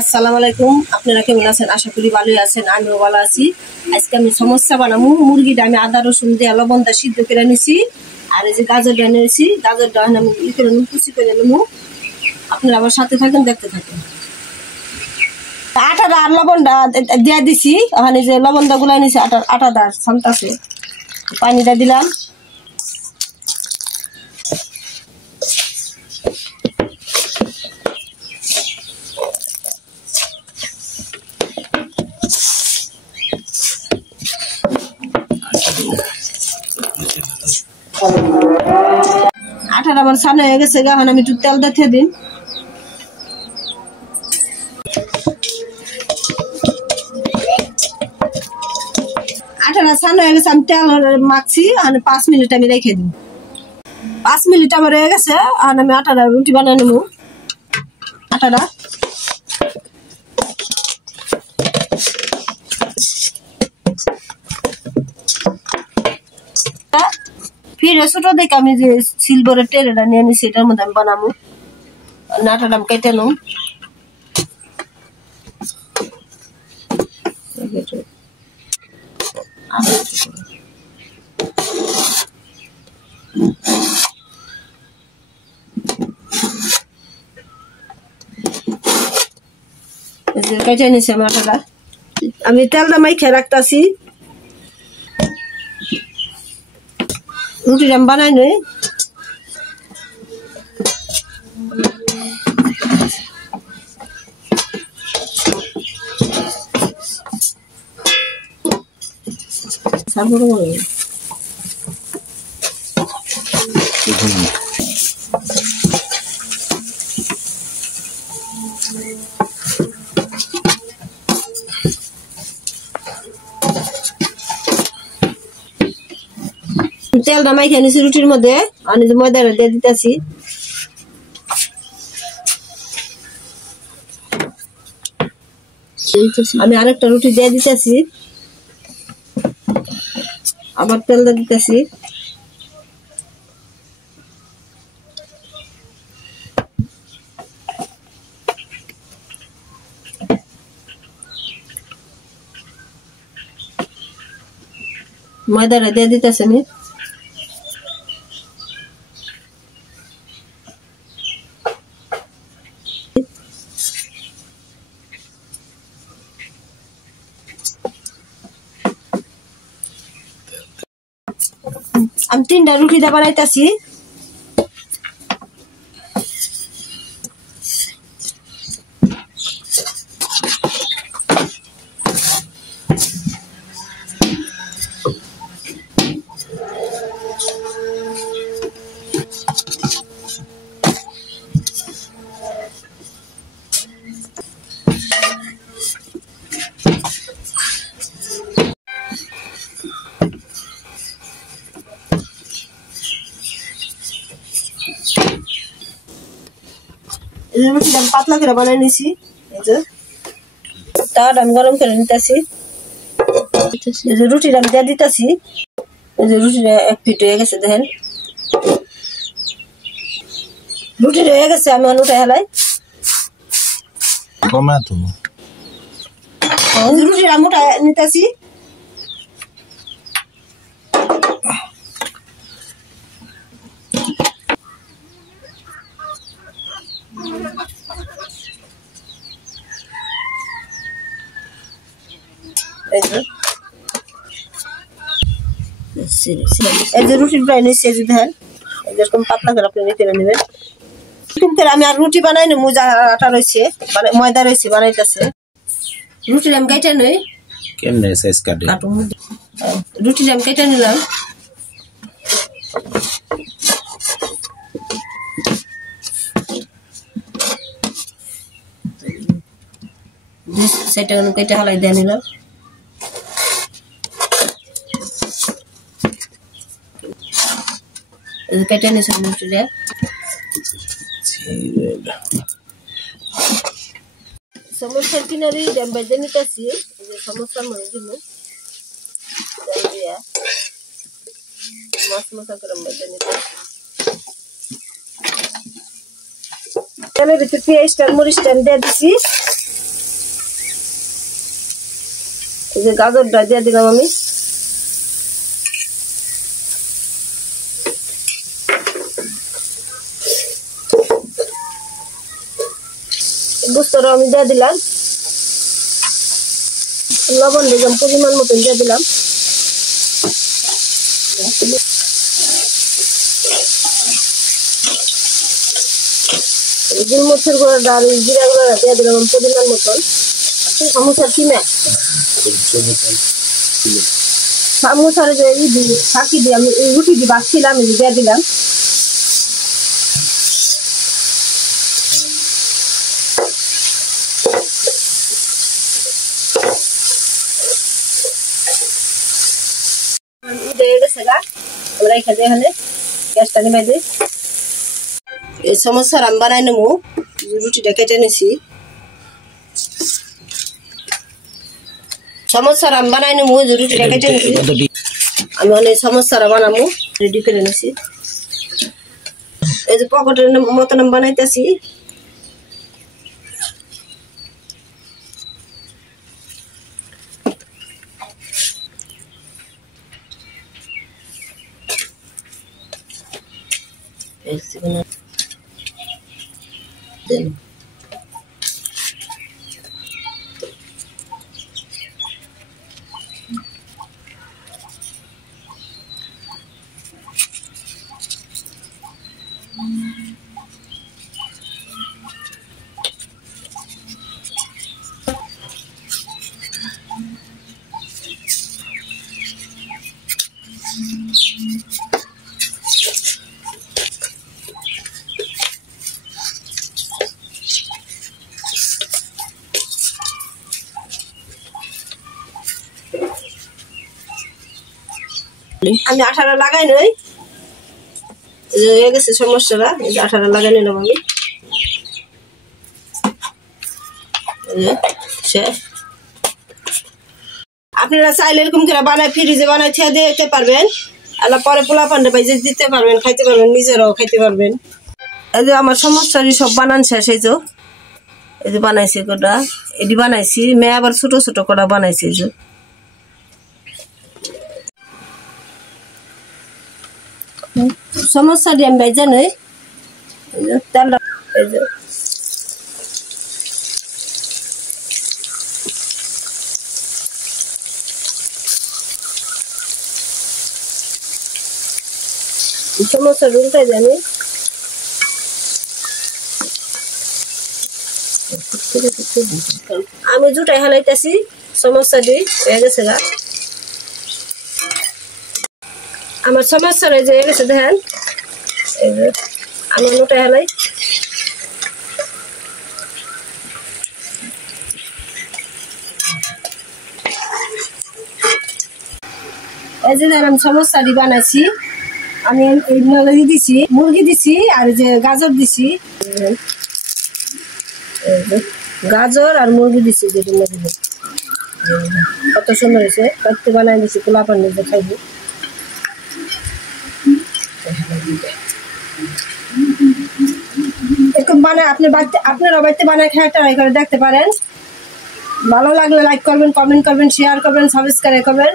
আসসালামু আলাইকুম। আপনারা কেমন আছেন? আশা করি ভালোই আছেন, আমিও ভালো আছি। আজকে আমি সমস্যা বানাবো। মুরগিটা আমি আদা রসুন দিয়ে লবণ দিয়ে সিদ্ধ করে নিছি। আর এই যে গাজরটা নিয়েছি, গাজরটা আমি কুচি করে নেবো। আপনারা আমার সাথে থাকেন, দেখতে থাকেন। আটাটা আর লবণটা দিয়ে দিছি। ওখানে যে লবণটা গুলা নিছি, আটাটা ছানতাছে, পানিটা দিলাম। আটাটা আমার ছানা হয়ে গেছে, এখন আমি একটু তেল দিয়ে দিন। আটাটা ছানা হয়ে গেছে, আমি তেল মাখছি। 5 মিনিট আমি রেখে দিই। 5 মিনিট আমার হয়ে গেছে, আর আমি আটাটা রুটি বানিয়ে নেবো। আটাটা ফিরে ছোট দেখে আমি যে সিলভারের টেরেটা নিয়ে নিছি, এটার মধ্যে আমি বানাবো। আটাটা আমি কেটে নেব। কেটে নিছি আমি আটাটা। আমি তেলটা মাইখে রাখতেছি। রুটিটা আমি বানাই নই। তেলটা মাইখে নিছি রুটির মধ্যে, আমি যে ময়দাটা দিয়ে দিতেছি। আমি আরেকটা রুটি দিয়ে দিতেছি, আবার তেলটা দিতেছি। ময়দাটা দিয়ে দিতেছি আমি। আমি 3টা রুটিটা বানাইতেছি। রুটিটা আমি পাতলা করে বানাই নিছি। তাওয়াটা আমি গরম করে নিতেছি। রুটিটা আমি দিয়ে দিতেছি। রুটিটা 1 ফিট হয়ে গেছে, দেখেন রুটিটা হয়ে গেছে। আমি উঠে হেলাই রুটিটা আমি উঠে নিতেছি। এই যে রুটি প্রায় নিচ্ছে, দেখেন এরকম পাতলা করে আপনি নিতে নেবেন। আমি আর রুটি বানাই না, মোজা আটা রয়েছে, ময়দা রয়েছে, বানাইতেছে। রুটির আমি কেটে নই, কেমনে সাইজ কাটে? রুটির আমি কেটে নিলাম। সেটা কেটে হালাই দিয়ে নিলাম। কেটে নিয়েছি রুটিটা। সমস্যার কিনারি বেঁধে নিতেছি, সমস্যার মনে দিব মাছ মশা করে বেঁধে নিতেছি। তেলের ভিতরে পেঁয়াজটা মরিচটা দিয়ে দিছি। এই যে গাজরটা দিয়ে দিলাম আমি। গোস্তটা আমি দিয়ে দিলাম, লবণ দিলাম পরিমাণ মতন দিয়ে দিলাম। গোলমরিচের গুঁড়োটা আর জিরা গুঁড়োটা দিয়ে দিলাম পরিমাণ মতন। সমোসার কিনা সমোসার যে ফাঁকি দিয়ে আমি রুটি দিয়ে বাঁচছিলাম দিয়ে দিলাম। গ্যাসটা নেমে দিই। এই সমস্যার আমি বানাই নেবো। রুটিটা কেটে নিছি, সমস্যার আমি বানাই নেবো। রুটিটা কেটে নিছি, আমি অনেক সমস্যাটা বানাবো রেডি করে নিছি। এই যে পকেটের মতন আমি বানাইতেছি। আমি আঠাটা লাগাই নই, হয়ে গেছে সমস্যাটা। এই যে আঠাটা লাগাই নিলাম আমি। আপনারা চাইলে এরকম করে বানায় ফ্রিজে বানায় খেয়ে দিতে পারবেন, আল্লাহ পরে পোলা পান্ডে পাই দিতে পারবেন, খাইতে পারবেন, নিজেরাও খাইতে পারবেন। এই যে আমার সমস্যারই সব বানান শেষ। এই যে বানাইছি কটা, এটি বানাইছি। মেয়ে আবার ছোট ছোট কটা বানাইছি। এই যে সমস্যাটি আমি ভাই জানি। তেলটা এই যে সমস্যা উল্টাই জানি। আমি জুটাই হালাইতেছি, সমস্যাটি হয়ে গেছে গা। আমার সমস্যা যে হয়ে গেছে দেখেন। এই যে আমি জুটাই হালাই। এই যে আমি সমস্যাটি বানাইছি। আমি দিছি মুরগি দিছি, আর যে গাজর দিছি, গাজর আর মুরগি দিছি। কত সুন্দর হয়েছে, কত বানাই দিছি। পোলা পান্ডে যে খাইব এরকম বানায় আপনি বাড়িতে, আপনারা বাড়িতে বানায় খেয়ে ট্রাই করে দেখতে পারেন। ভালো লাগলে লাইক করবেন, কমেন্ট করবেন, শেয়ার করবেন, সাবস্ক্রাইব করবেন।